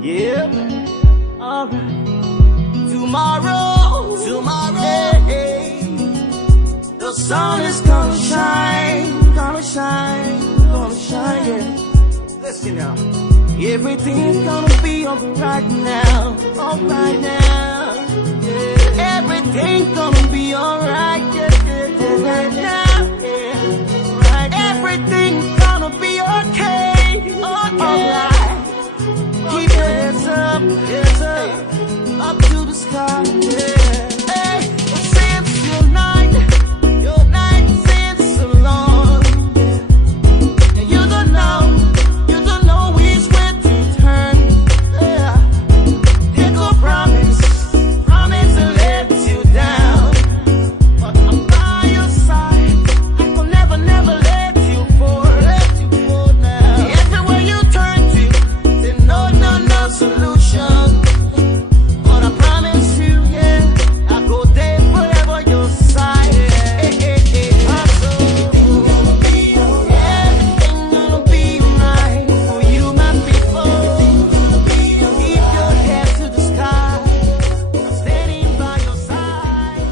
Yeah, alright. Tomorrow, hey, the sun is gonna shine, yeah. Listen now, everything's gonna be alright now, yeah. Everything's gonna be alright, yeah, right now, yeah. Right now. Everything's gonna be okay, alright. Keep your heads up, up to the sky, yeah. Hey, since your night since so long, yeah. And you don't know which way to turn, yeah. They go promise to let you down, but I'm by your side. I will never let you fall now. Everywhere you turn to, say no solution. But I promise you, yeah, I'll go there forever your side. Everything gonna be alright. Everything gonna be right for you, my people. Keep your head to the sky. I'm standing by your side.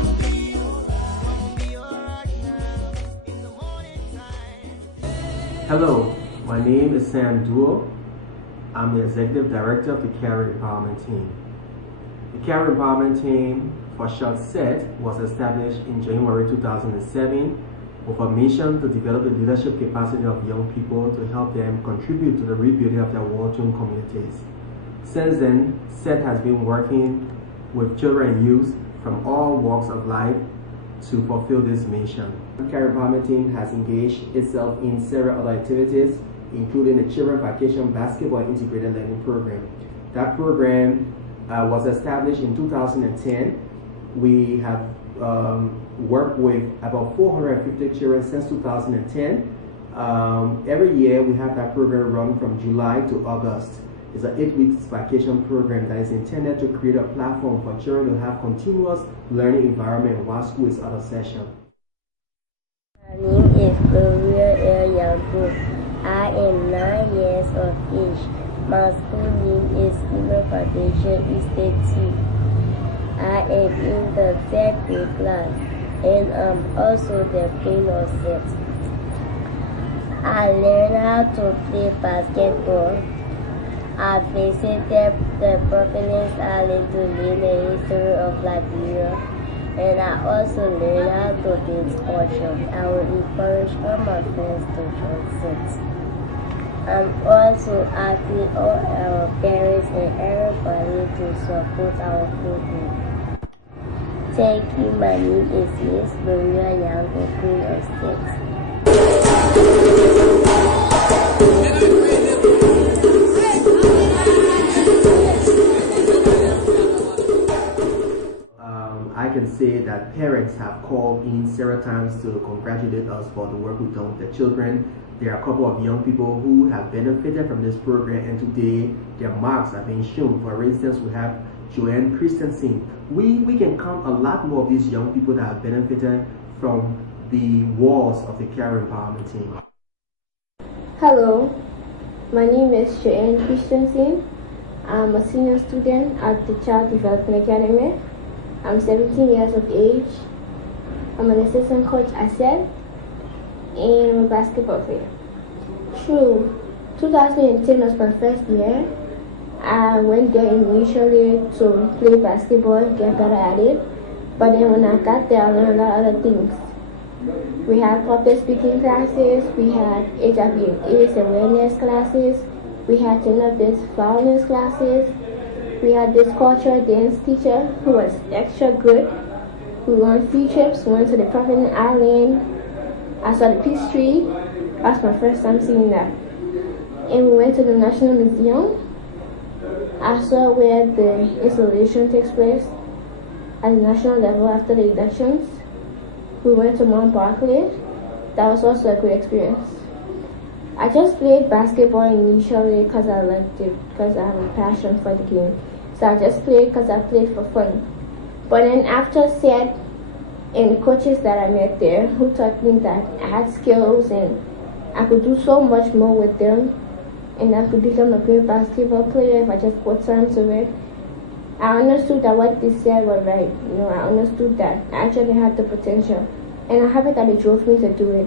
Gonna be alright now in the morning time. Hello, my name is Sam Duo. I'm the Executive Director of the Calvary Empowerment Team. The Calvary Empowerment Team, for short CET, was established in January 2007 with a mission to develop the leadership capacity of young people to help them contribute to the rebuilding of their war-torn communities. Since then, CET has been working with children and youth from all walks of life to fulfill this mission. The Calvary Empowerment Team has engaged itself in several other activities, including the Children Vacation Basketball Integrated Learning Program. That program was established in 2010. We have worked with about 450 children since 2010. Every year we have that program run from July to August. It's an 8-week vacation program that is intended to create a platform for children to have continuous learning environment while school is out of session. My name is Gloria. I am 9 years of age. My school name is Empowermant Foundation Institute. I am in the 3rd grade class and I'm also the queen of CET. I learned how to play basketball. I visited the Providence Island to learn the history of Liberia, and I also learned how to build sculpture. I will encourage all my friends to join CET. I'm also asking all our parents and everybody to support our program. Thank you. My name is Miss Gloria Young, the Queen of CET. I can say that parents have called in several times to congratulate us for the work we've done with the children. There are a couple of young people who have benefited from this program, and today their marks are being shown. For instance, we have Joanne Christensen. We can count a lot more of these young people that have benefited from the walls of the Calvary Empowerment Team. Hello, my name is Joanne Christensen. I'm a senior student at the Child Development Academy. I'm 17 years of age. I'm an assistant coach at CET, and I'm a basketball player. True, 2010 was my first year. I went there initially to play basketball, get better at it. But then when I got there, I learned a lot of other things. We had public speaking classes, we had HIV and AIDS awareness classes, we had gender-based violence classes, we had this cultural dance teacher who was extra good. We went on field trips, went to the Providence Island. I saw the peace tree. That was my first time seeing that. And we went to the National Museum. I saw where the installation takes place at the national level after the elections. We went to Mount Barclay. That was also a good experience. I just played basketball initially because I liked it, because I have a passion for the game. So I just played because I played for fun. But then after and the coaches that I met there who taught me that I had skills and I could do so much more with them, and I could become a great basketball player if I just put time to it. I understood that what they said was right. I understood that I actually had the potential, and I'm happy that it drove me to do it.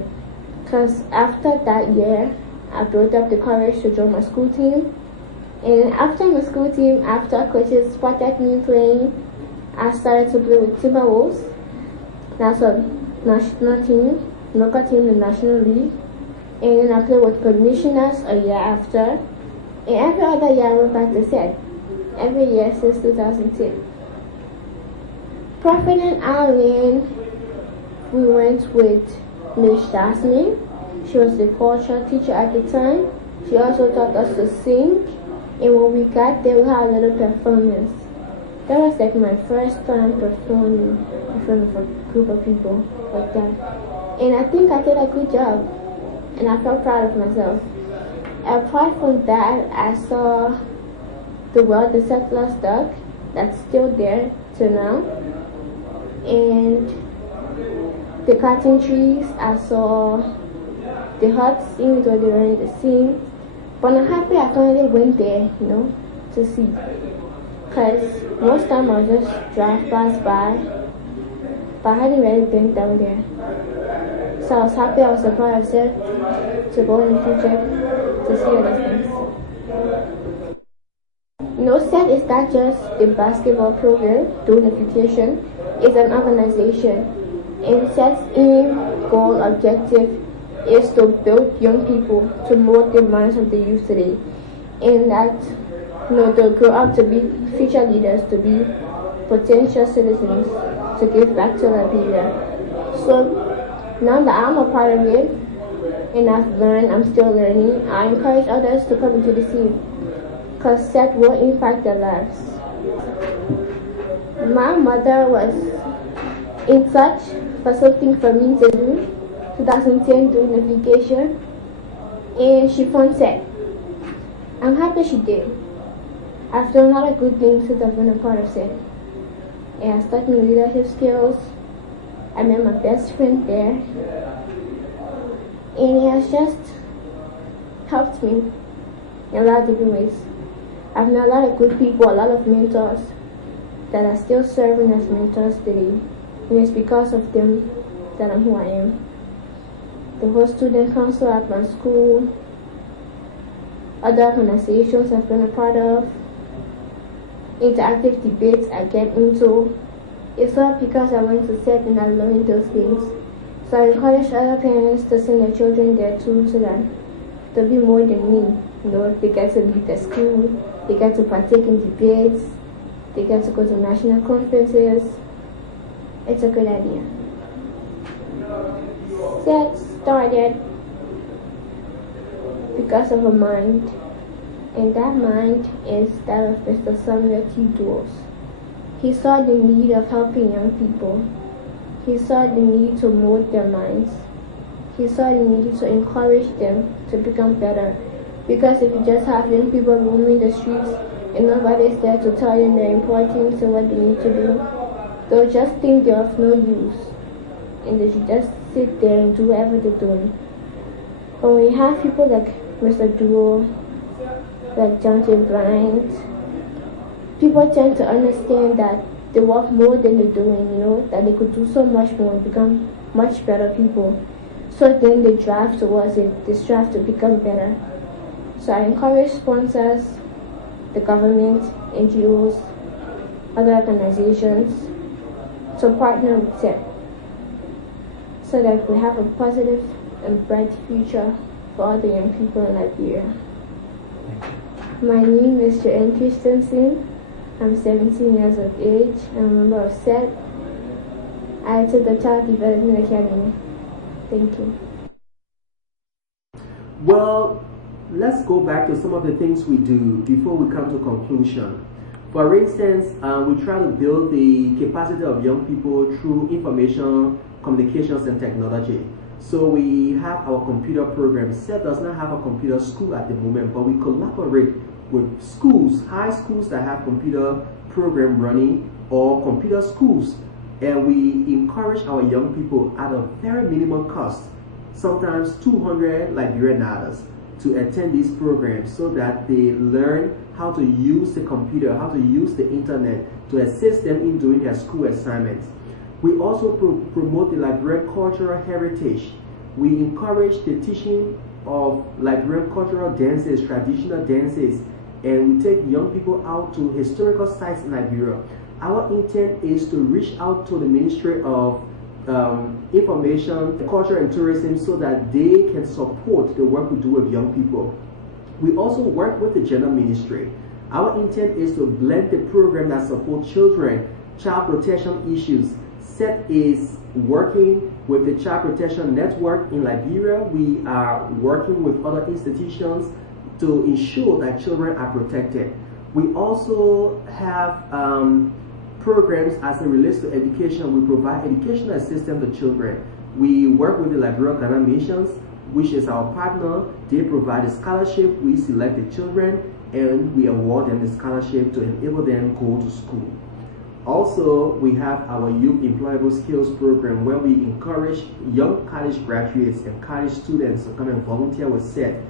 Because after that year, I built up the courage to join my school team. And after my school team, after coaches spotted me playing, I started to play with Timberwolves. That's a national team, local team in the National League. And I played with Commissioners a year after. And every other year I went back to CET. Every year since 2010. Providence Island, we went with Miss Jasmine. She was the culture teacher at the time. She also taught us to sing. And when we got there, we had a little performance. That was like my first time performing in front of a group of people like that. And I think I did a good job. And I felt proud of myself. Apart from that, I saw the World the Settler's Duck that's still there till now. And the cotton trees, I saw the huts, even though they were in the scene. But I'm happy I finally went there, to see. Because most time I would just drive past by, but I hadn't really been down there. So I was happy I was a part of CET to go in the future to see all those things. CET is not just a basketball program doing education, it's an organization. And CET's aim, goal, objective is to build young people to mold the minds of the youth today. And that they'll grow up to be future leaders, to be potential citizens, to give back to Liberia. So now that I'm a part of it, and I've learned, I'm still learning, I encourage others to come into the scene, because CET will impact their lives. My mother was in touch for something for me to do, 2010 during the vacation, and she found CET. I'm happy she did. I've done a lot of good things since I've been a part of CET. And I started my leadership skills. I met my best friend there. And it has just helped me in a lot of different ways. I've met a lot of good people, a lot of mentors that are still serving as mentors today. And it's because of them that I'm who I am. The whole student council at my school, other organizations I've been a part of, interactive debates I get into. It's all because I went to CET and I learned those things. So I encourage other parents to send their children there too, so that they'll be more than me. They get to lead the school, they get to partake in debates, they get to go to national conferences. It's a good idea. CET started because of a mind, and that mind is that of Mr. Samuel T. Dawes. He saw the need of helping young people. He saw the need to mold their minds. He saw the need to encourage them to become better. Because if you just have young people roaming the streets and nobody's there to tell them their importance and what they need to do, they'll just think they're of no use. And they should just sit there and do whatever they're doing. But when you have people like Mr. Duo, like John J. Bryant, people tend to understand that they work more than they're doing, that they could do so much more and become much better people. So then they drive towards it, they strive to become better. So I encourage sponsors, the government, NGOs, other organizations to partner with CET so that we have a positive and bright future for all the young people in Liberia. My name is Joanne Christensen. I'm 17 years of age. I'm a member of CET. I attend the Child Development Academy. Thank you. Well, let's go back to some of the things we do before we come to conclusion. For instance, we try to build the capacity of young people through information, communications, and technology. So we have our computer program. CET does not have a computer school at the moment, but we collaborate with schools, high schools that have computer program running or computer schools. And we encourage our young people at a very minimum cost sometimes 200 Liberian dollars to attend these programs so that they learn how to use the computer, how to use the internet to assist them in doing their school assignments. We also promote the Liberian cultural heritage. We encourage the teaching of Liberian cultural dances, traditional dances, and we take young people out to historical sites in Liberia. Our intent is to reach out to the Ministry of Information, Culture and Tourism so that they can support the work we do with young people. We also work with the Gender Ministry. Our intent is to blend the program that supports children, child protection issues. CET is working with the Child Protection Network in Liberia. We are working with other institutions to ensure that children are protected. We also have programs as it relates to education. We provide educational assistance to children. We work with the Liberia Ghana Missions, which is our partner. They provide a scholarship. We select the children and we award them the scholarship to enable them to go to school. Also, we have our Youth Employable Skills program where we encourage young college graduates and college students to come and volunteer with CET,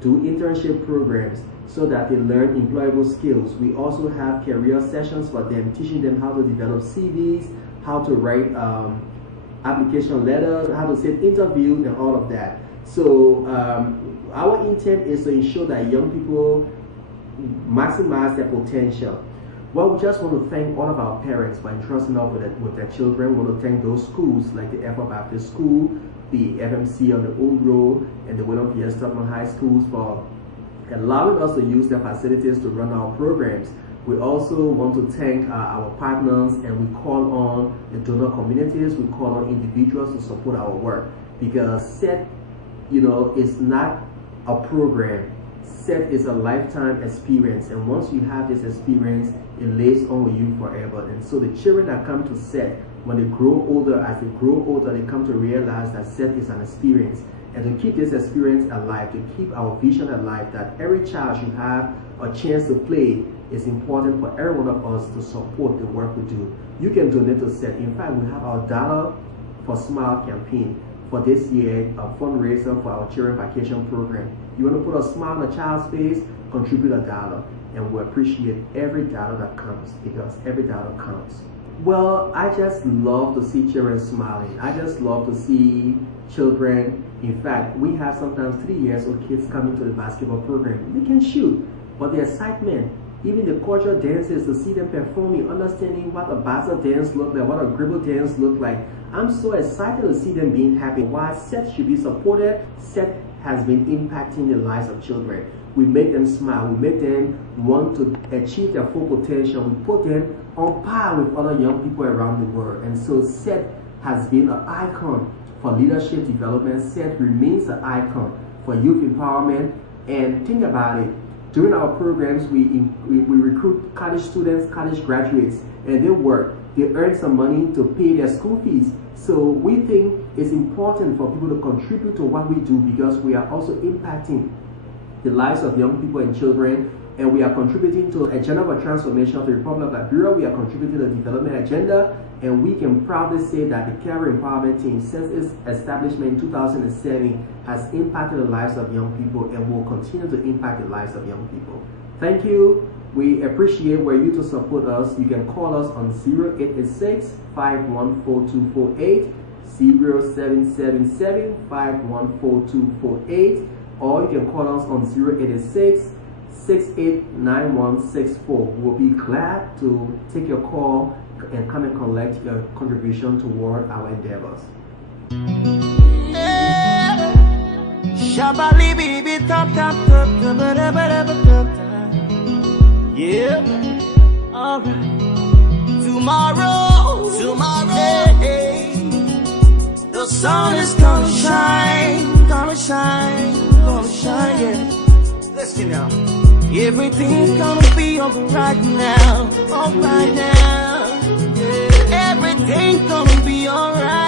do internship programs so that they learn employable skills. We also have career sessions for them, teaching them how to develop CVs, how to write application letters, how to set interviews and all of that. So our intent is to ensure that young people maximize their potential. Well, we just want to thank all of our parents for entrusting us with their children. We want to thank those schools like the Effort Baptist School, the FMC on the Old Road, and the William P.S. Tubman High Schools for allowing us to use their facilities to run our programs. We also want to thank our partners, and we call on the donor communities, we call on individuals to support our work, because CET, is not a program. CET is a lifetime experience, and once you have this experience, it lays on with you forever. And so the children that come to CET, when they grow older, as they grow older, they come to realize that CET is an experience. And to keep this experience alive, to keep our vision alive, that every child should have a chance to play, is important for every one of us to support the work we do. You can donate to CET. In fact, we have our Dollar for Smile campaign for this year, a fundraiser for our children vacation program. You want to put a smile on a child's face, contribute $1. And we appreciate every dollar that comes, because every dollar counts. Well, I just love to see children smiling. I just love to see children. In fact, we have sometimes 3 years old kids coming to the basketball program. They can shoot, but the excitement, even the cultural dances, to see them performing, understanding what a buzzer dance look like, what a gribble dance look like. I'm so excited to see them being happy. Why CET should be supported? CET has been impacting the lives of children. We make them smile. We make them want to achieve their full potential. We put them on par with other young people around the world. And so CET has been an icon for leadership development. CET remains an icon for youth empowerment. And think about it. During our programs, we recruit college students, college graduates, and they work. They earn some money to pay their school fees. So we think it's important for people to contribute to what we do, because we are also impacting the lives of young people and children, and we are contributing to the agenda for transformation of the Republic of Liberia. We are contributing to the development agenda, and we can proudly say that the Calvary Empowerment Team, since its establishment in 2007, has impacted the lives of young people and will continue to impact the lives of young people. Thank you. We appreciate were you to support us. You can call us on 0886-514248, 0777-514248, or you can call us on 0886-689164. We'll be glad to take your call and come and collect your contribution toward our endeavors. Yeah, alright. Tomorrow, hey, the sun is gonna shine, yeah. Listen now, everything's gonna be alright now, yeah. Everything's gonna be alright.